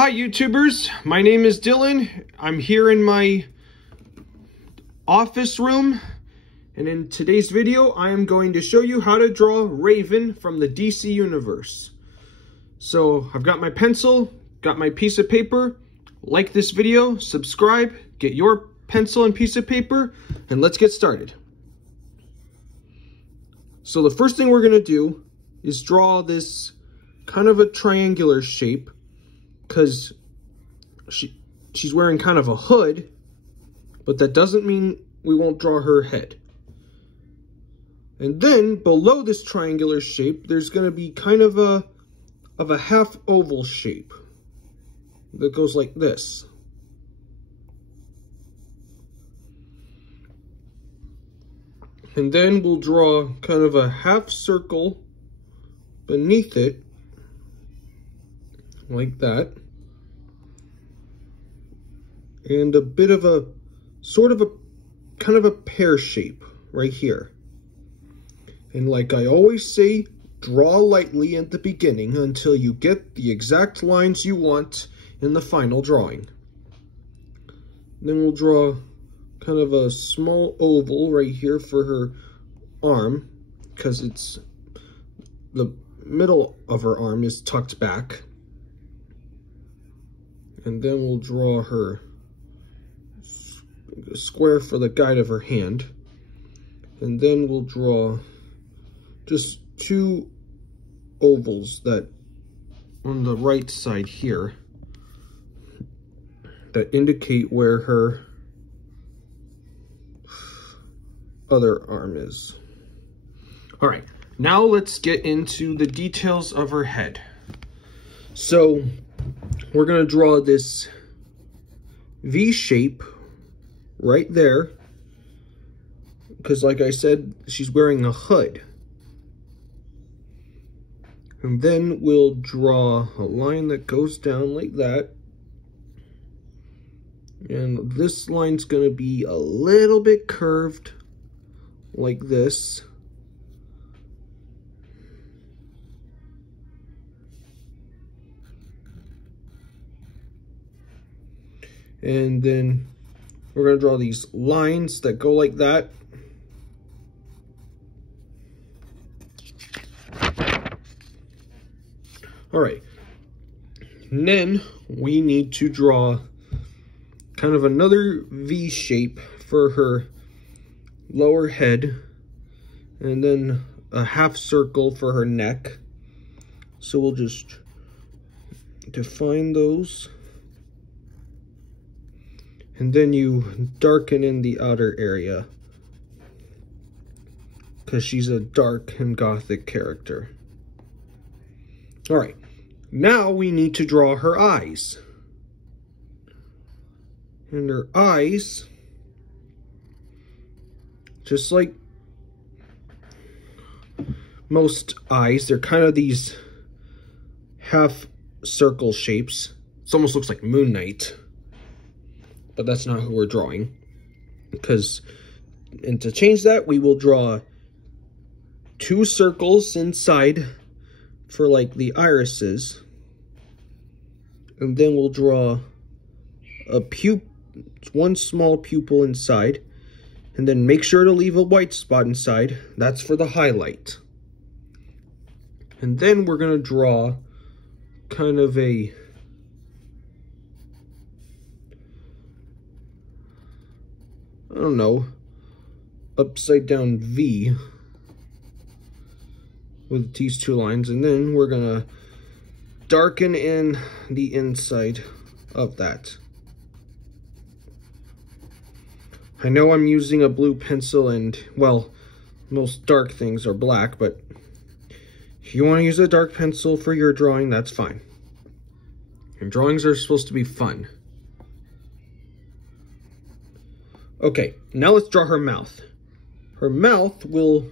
Hi YouTubers, my name is Dylan. I'm here in my office room, and in today's video I am going to show you how to draw Raven from the DC Universe. So I've got my pencil, got my piece of paper. Like this video, subscribe, get your pencil and piece of paper, and let's get started. So the first thing we're going to do is draw this kind of a triangular shape, because she's wearing kind of a hood, but that doesn't mean we won't draw her head. And then below this triangular shape, there's going to be kind of a half oval shape that goes like this. And then we'll draw kind of a half circle beneath it, like that. And a bit of a, sort of a, kind of a pear shape right here. And like I always say, draw lightly at the beginning until you get the exact lines you want in the final drawing. Then we'll draw kind of a small oval right here for her arm, because it's the middle of her arm is tucked back. And then we'll draw her square for the guide of her hand. And then we'll draw just two ovals that on the right side here that indicate where her other arm is. All right, now let's get into the details of her head. So we're gonna draw this V shape right there, because like I said, she's wearing a hood. And then we'll draw a line that goes down like that. And this line's gonna be a little bit curved like this. And then we're going to draw these lines that go like that. All right. And then we need to draw kind of another V shape for her lower head, and then a half circle for her neck. So we'll just define those. And then you darken in the outer area, because she's a dark and gothic character. All right, now we need to draw her eyes. And her eyes, just like most eyes, they're kind of these half circle shapes. It almost looks like Moon Knight. But that's not who we're drawing, and to change that, we will draw two circles inside for like the irises, and then we'll draw one small pupil inside, and then make sure to leave a white spot inside. That's for the highlight. And then we're going to draw kind of a I don't know, upside down V with these two lines, and then we're gonna darken in the inside of that. I know I'm using a blue pencil, and well, most dark things are black, but if you want to use a dark pencil for your drawing, that's fine. And drawings are supposed to be fun. Okay, now let's draw her mouth. Her mouth will,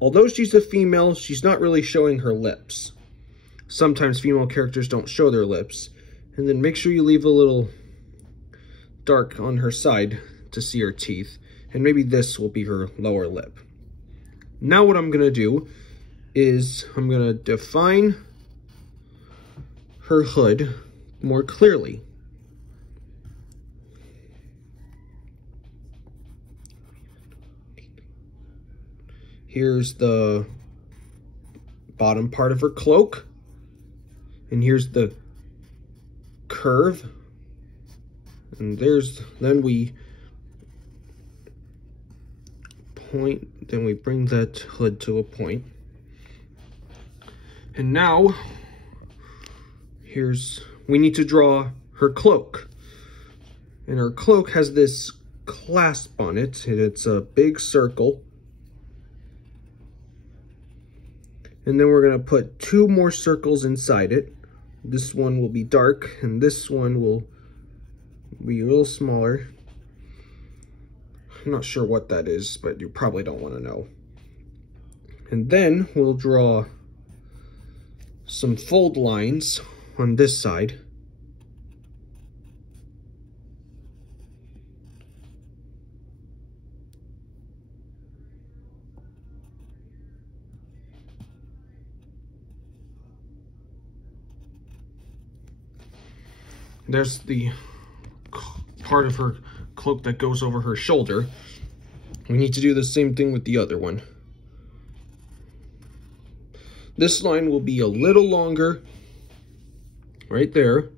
although she's a female, she's not really showing her lips. Sometimes female characters don't show their lips. And then make sure you leave a little dark on her side to see her teeth. And maybe this will be her lower lip. Now what I'm going to do is I'm going to define her hood, more clearly. Here's the bottom part of her cloak, and here's the curve, and then we point, then we bring that hood to a point. And now we need to draw her cloak, and her cloak has this clasp on it, and it's a big circle. And then we're going to put 2 more circles inside it. This one will be dark, and this one will be a little smaller. I'm not sure what that is, but you probably don't want to know. And then we'll draw some fold lines on this side. There's the part of her cloak that goes over her shoulder. We need to do the same thing with the other one. This line will be a little longer, right there.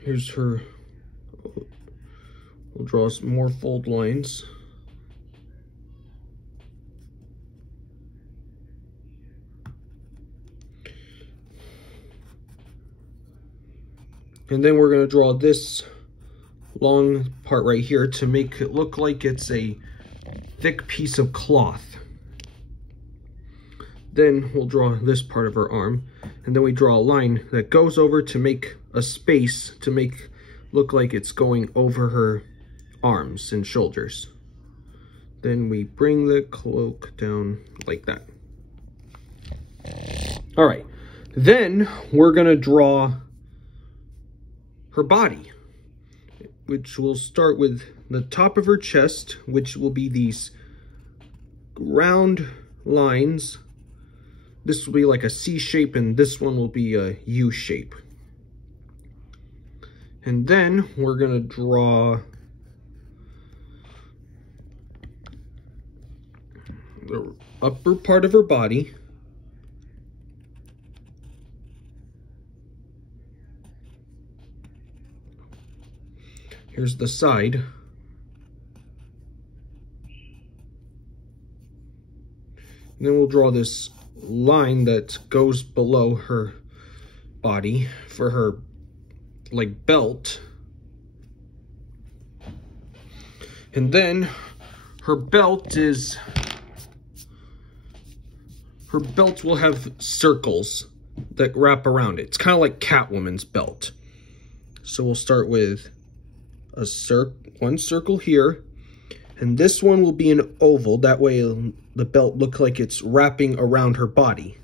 Here's her, we'll draw some more fold lines. And then we're going to draw this long part right here to make it look like it's a thick piece of cloth. Then we'll draw this part of her arm, and then we draw a line that goes over to make a space to make look like it's going over her arms and shoulders. Then we bring the cloak down like that. All right, then we're going to draw her body, which will start with the top of her chest, which will be these round lines. This will be like a C shape, and this one will be a U shape. And then we're gonna draw the upper part of her body. Here's the side. And then we'll draw this line that goes below her body for her like belt. And then her belt will have circles that wrap around it. It's kind of like Catwoman's belt. So we'll start with one circle here, and this one will be an oval. That way the belt looks like it's wrapping around her body.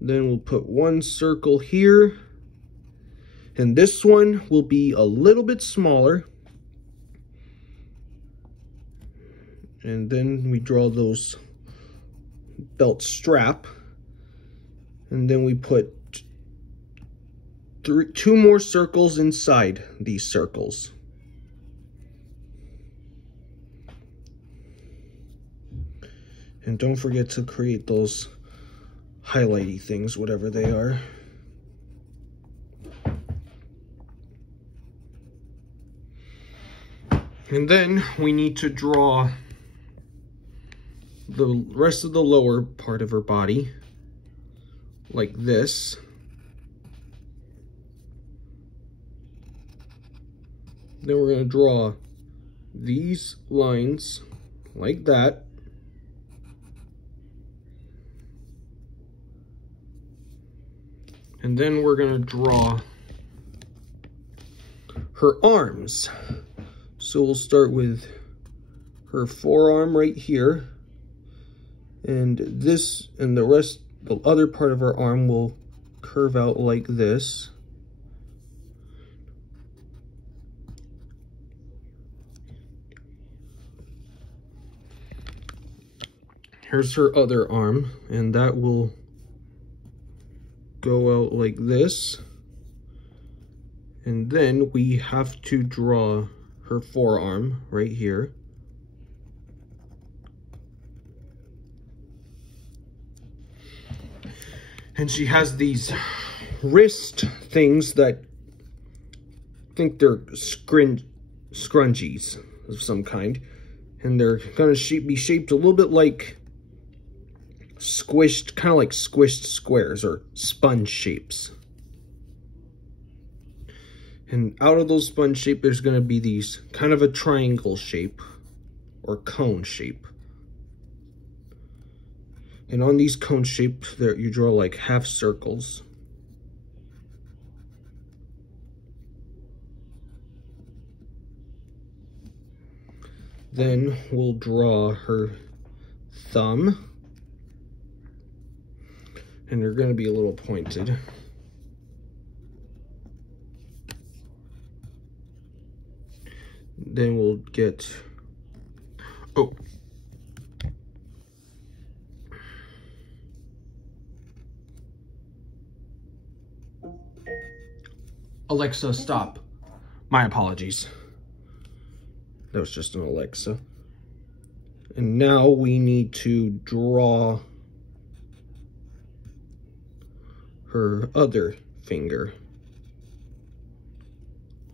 Then we'll put one circle here, and this one will be a little bit smaller. And then we draw those belt strap, and then we put 2 more circles inside these circles. And don't forget to create those highlighty things, whatever they are. And then we need to draw the rest of the lower part of her body like this. Then we're going to draw these lines like that. And then we're going to draw her arms. So we'll start with her forearm right here. And this and the other part of her arm will curve out like this. Here's her other arm, and that will go out like this. And then we have to draw her forearm right here. And she has these wrist things that I think they're scrunchies of some kind. And they're gonna be shaped a little bit like squished, kind of like squished squares or sponge shapes. And out of those sponge shape, there's gonna be these kind of a triangle shape or cone shape. And on these cone shapes, there you draw like half circles. Then we'll draw her thumb. And they're going to be a little pointed. Then we'll get, oh. Alexa, stop. My apologies. That was just an Alexa. And now we need to draw her other finger.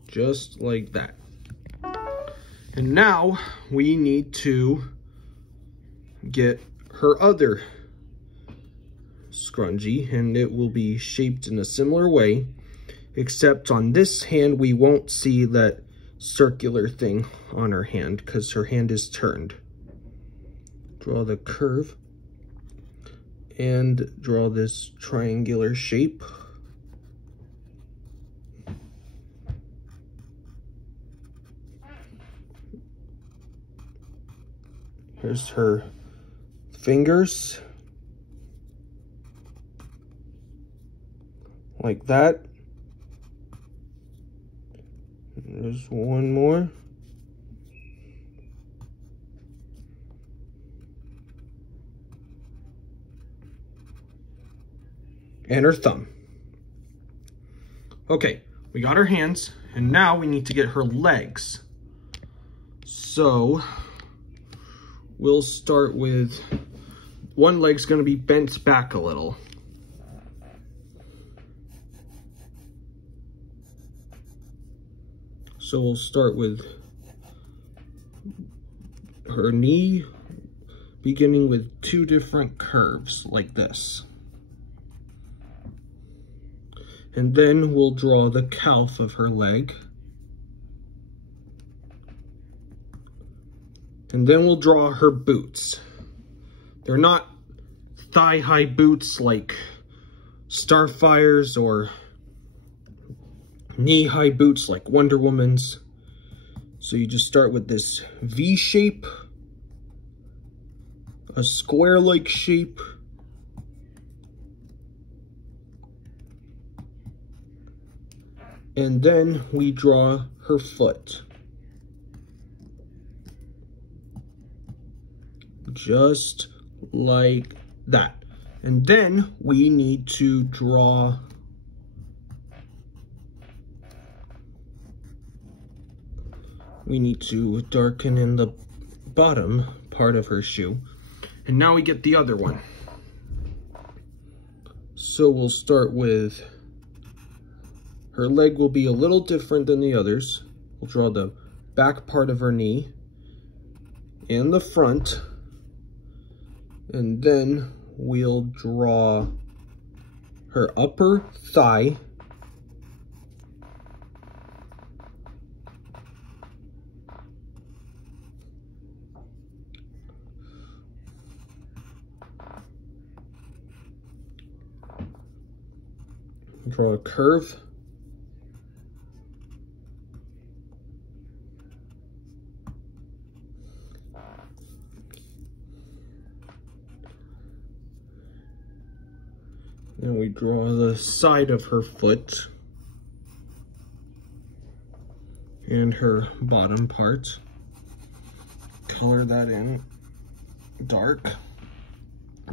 Just like that. And now we need to get her other scrunchie, and it will be shaped in a similar way. Except on this hand, we won't see that circular thing on her hand because her hand is turned. Draw the curve and draw this triangular shape. Here's her fingers. Like that. There's one more. And her thumb. Okay, we got her hands, and now we need to get her legs. So, we'll start with, one leg's gonna be bent back a little. So we'll start with her knee, beginning with two different curves like this. And then we'll draw the calf of her leg. And then we'll draw her boots. They're not thigh-high boots like Starfire's or knee-high boots like Wonder Woman's. So you just start with this V shape, a square-like shape, and then we draw her foot. Just like that. And then we need to draw darken in the bottom part of her shoe. And now we get the other one. So we'll start with, her leg will be a little different than the others. We'll draw the back part of her knee and the front. And then we'll draw her upper thigh. Draw a curve. And we draw the side of her foot and her bottom part. Color that in dark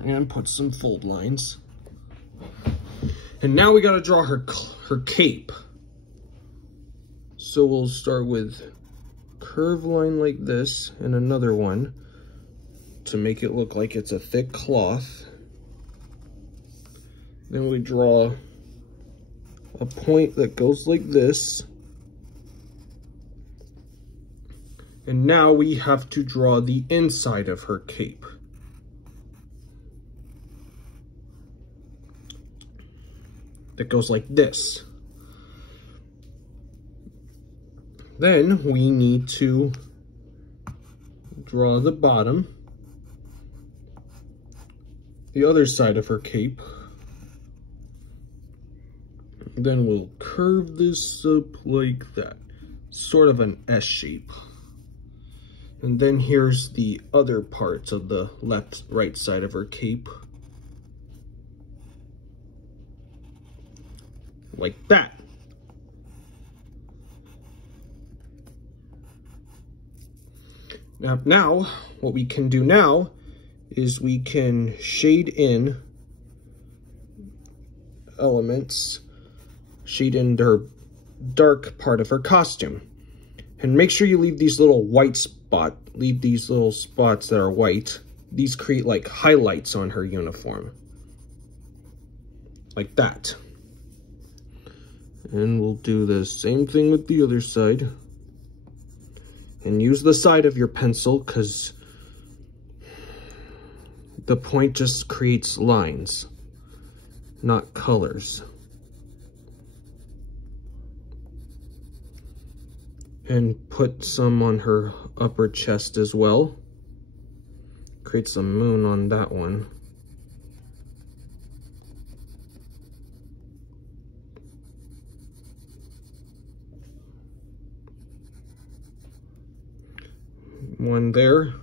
and put some fold lines. And now we gotta draw her cape. So we'll start with curved line like this and another one to make it look like it's a thick cloth. Then we draw a point that goes like this. And now we have to draw the inside of her cape. That goes like this. Then we need to draw the bottom, the other side of her cape. Then we'll curve this up like that, sort of an S shape. And then here's the other parts of the right side of her cape. Like that. Now, what we can do now is we can shade in elements, shade in her dark part of her costume. And make sure you leave these little white spots, leave these little spots that are white. These create like highlights on her uniform. Like that. And we'll do the same thing with the other side. And use the side of your pencil because the point just creates lines, not colors. And put some on her upper chest as well. Create some moon on that one. One there.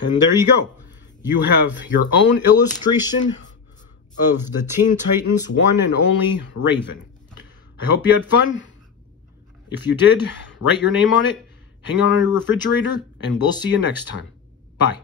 And there you go. You have your own illustration of the Teen Titans' one and only Raven. I hope you had fun. If you did, write your name on it, hang on your refrigerator, and we'll see you next time. Bye.